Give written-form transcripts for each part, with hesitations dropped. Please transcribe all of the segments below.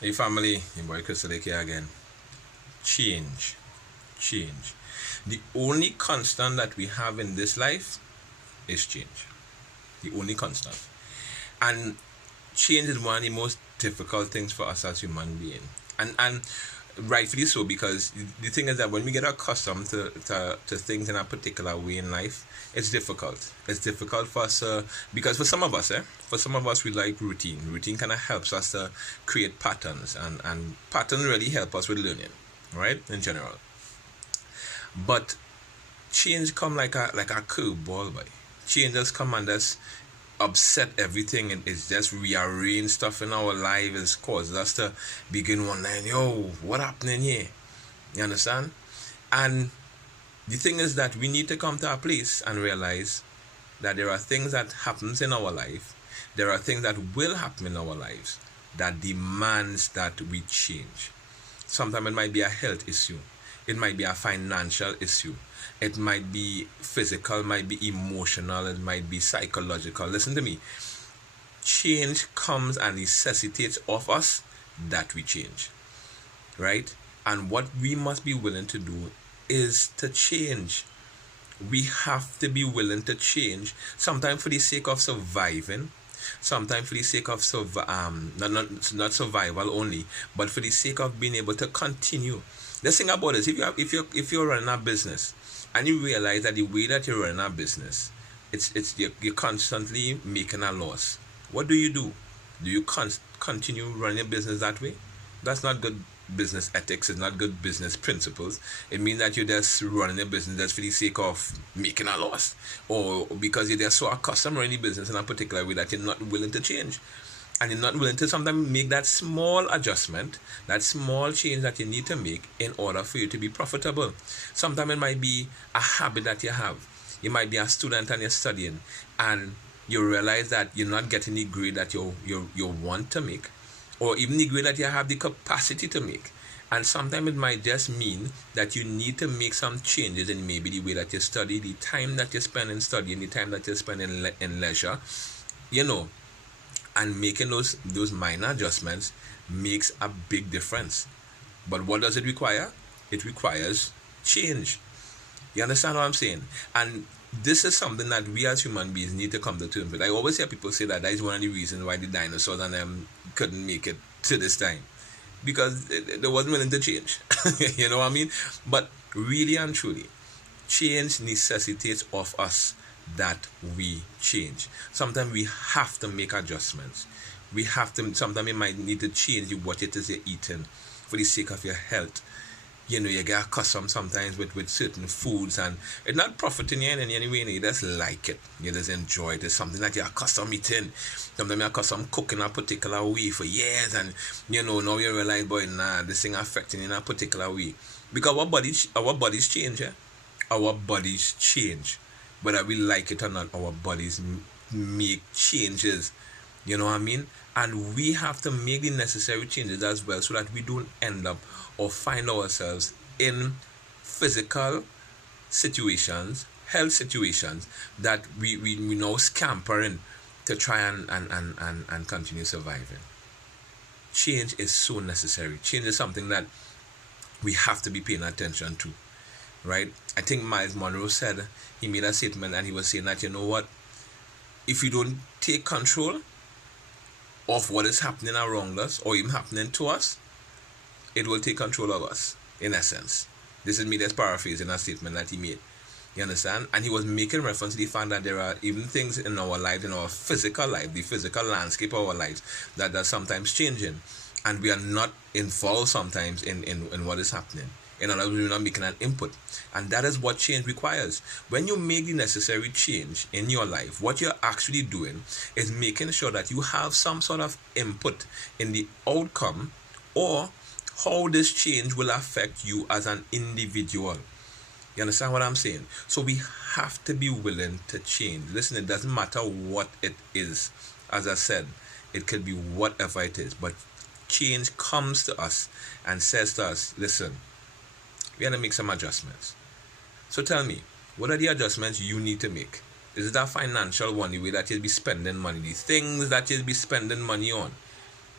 Hey family, your boy Christelike here again. Change. Change. The only constant that we have in this life is change. The only constant. And change is one of the most difficult things for us as human beings. And rightfully so, because the thing is that when we get accustomed to things in a particular way in life, it's difficult. It's difficult for us because for some of us, for some of us we like routine. Routine kind of helps us to create patterns, and patterns really help us with learning, right? In general. But change come like a curveball, boy. Change just come and just upset everything, and it's just rearrange stuff in our life. It's caused us to begin wondering, yo, what happening here? You understand? And the thing is that we need to come to a place and realize that there are things that happens in our life, there are things that will happen in our lives that demands that we change. Sometimes it might be a health issue, it might be a financial issue, it might be physical, might be emotional, it might be psychological. Listen to me. Change comes and necessitates of us that we change, right? And what we must be willing to do is to change. We have to be willing to change, sometimes for the sake of surviving, sometimes for the sake of not survival only, but for the sake of being able to continue. The thing about this, if you're running a business and you realize that the way that you're running a business, you're constantly making a loss. What do you do? Do you continue running a business that way? That's not good business ethics. It's not good business principles. It means that you're just running a business just for the sake of making a loss, or because you're just so accustomed running the business in a particular way that you're not willing to change, and you're not willing to sometimes make that small adjustment, that small change that you need to make in order for you to be profitable. Sometimes it might be a habit that you have. You might be a student and you're studying, and you realize that you're not getting the grade that you want to make, or even the grade that you have the capacity to make. And sometimes it might just mean that you need to make some changes in maybe the way that you study, the time that you spend in studying, the time that you spend in leisure, you know, and making those minor adjustments makes a big difference. But what does it require? It requires change. You understand what I'm saying? And this is something that we as human beings need to come to terms with. I always hear people say that is one of the reasons why the dinosaurs and them couldn't make it to this time, because they wasn't willing to change. You know what I mean? But really and truly, change necessitates of us that we change. Sometimes we have to make adjustments. We have to. Sometimes you might need to change what it is you're eating for the sake of your health. You get accustomed sometimes with certain foods, and it's not profiting you in any way. You just like it, you just enjoy it. It's something that you're accustomed eating. Sometimes you're accustomed cooking a particular way for years, and now you realize, boy, nah, this thing affecting you in a particular way, because our bodies change. Our bodies change, whether we like it or not. Our bodies make changes. You know what I mean? And we have to make the necessary changes as well, so that we don't end up or find ourselves in physical situations, health situations, that we now scampering to try and continue surviving. Change is so necessary. Change is something that we have to be paying attention to, right? I think Miles Monroe said, he made a statement, and he was saying that, you know what, if you don't take control of what is happening around us or even happening to us, it will take control of us, in essence. This is me just paraphrasing a statement that he made. You understand? And he was making reference to the fact that there are even things in our life, in our physical life, the physical landscape of our lives, that are sometimes changing. And we are not involved sometimes in what is happening. In other words, we're not making an input. And that is what change requires. When you make the necessary change in your life, what you're actually doing is making sure that you have some sort of input in the outcome, or how this change will affect you as an individual. You understand what I'm saying? So we have to be willing to change. Listen, it doesn't matter what it is. As I said, it could be whatever it is. But change comes to us and says to us, listen, we have to make some adjustments. So tell me, what are the adjustments you need to make? Is it a financial one, the way that you'll be spending money, the things that you'll be spending money on?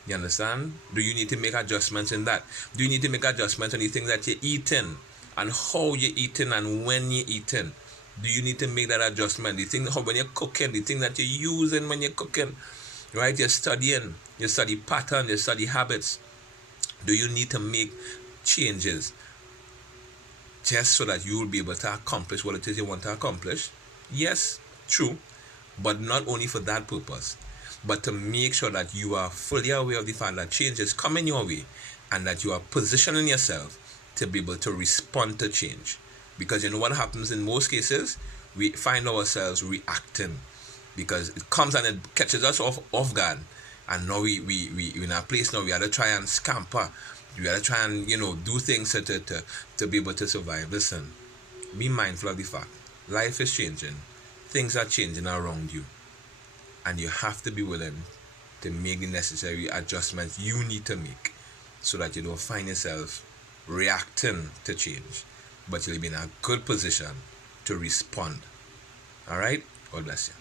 You understand? Do you need to make adjustments in that? Do you need to make adjustments on the things that you're eating and how you're eating and when you're eating? Do you need to make that adjustment? The thing how when you're cooking, the thing that you're using when you're cooking, right? You're studying, you study patterns, you study habits. Do you need to make changes just so that you will be able to accomplish what it is you want to accomplish? Yes, true, but not only for that purpose, but to make sure that you are fully aware of the fact that change is coming your way and that you are positioning yourself to be able to respond to change. Because you know what happens in most cases? We find ourselves reacting because it comes and it catches us off guard. And now we in a place now we have to try and scamper. We have to try and, do things to be able to survive. Listen, be mindful of the fact. Life is changing. Things are changing around you. And you have to be willing to make the necessary adjustments you need to make so that you don't find yourself reacting to change, but you'll be in a good position to respond. All right? God bless you.